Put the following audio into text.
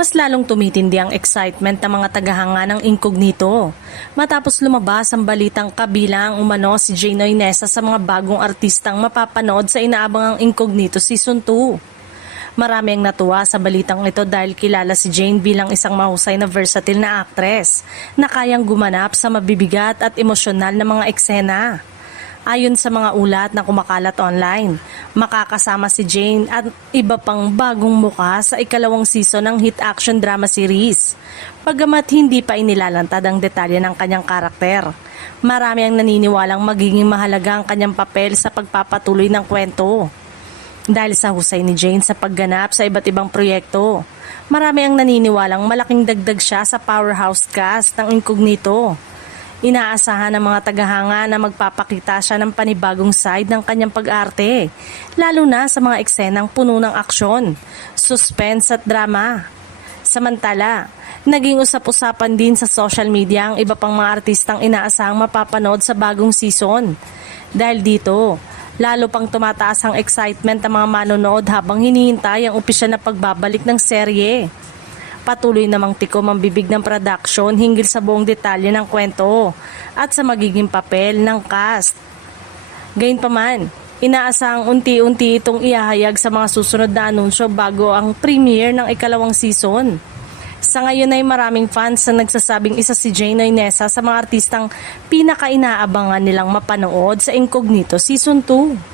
Mas lalong tumitindi ang excitement ng mga tagahanga ng Incognito matapos lumabas ang balitang kabilang umano si Jane Oinesa sa mga bagong artistang mapapanood sa inaabangang Incognito Season 2. Marami ang natuwa sa balitang ito dahil kilala si Jane bilang isang mahusay na versatile na actress na kayang gumanap sa mabibigat at emosyonal na mga eksena. Ayon sa mga ulat na kumakalat online, makakasama si Jane at iba pang bagong mukha sa ikalawang season ng hit action drama series. Bagamat hindi pa inilalantad ang detalye ng kanyang karakter, marami ang naniniwalang magiging mahalaga ang kanyang papel sa pagpapatuloy ng kwento. Dahil sa husay ni Jane sa pagganap sa iba't ibang proyekto, marami ang naniniwalang malaking dagdag siya sa powerhouse cast ng Incognito. Inaasahan ng mga tagahanga na magpapakita siya ng panibagong side ng kanyang pag-arte, lalo na sa mga eksenang puno ng aksyon, suspense at drama. Samantala, naging usap-usapan din sa social media ang iba pang mga artistang inaasahang mapapanood sa bagong season. Dahil dito, lalo pang tumataas ang excitement ng mga manonood habang hinihintay ang opisyal na pagbabalik ng serye. Patuloy namang tikom ang bibig ng production hinggil sa buong detalye ng kwento at sa magiging papel ng cast. Gayunpaman, inaasahang unti-unti itong ihahayag sa mga susunod na anunsyo bago ang premiere ng ikalawang season. Sa ngayon ay maraming fans na nagsasabing isa si Jane Oinesa sa mga artistang pinaka-inaabangan nilang mapanood sa Incognito Season 2.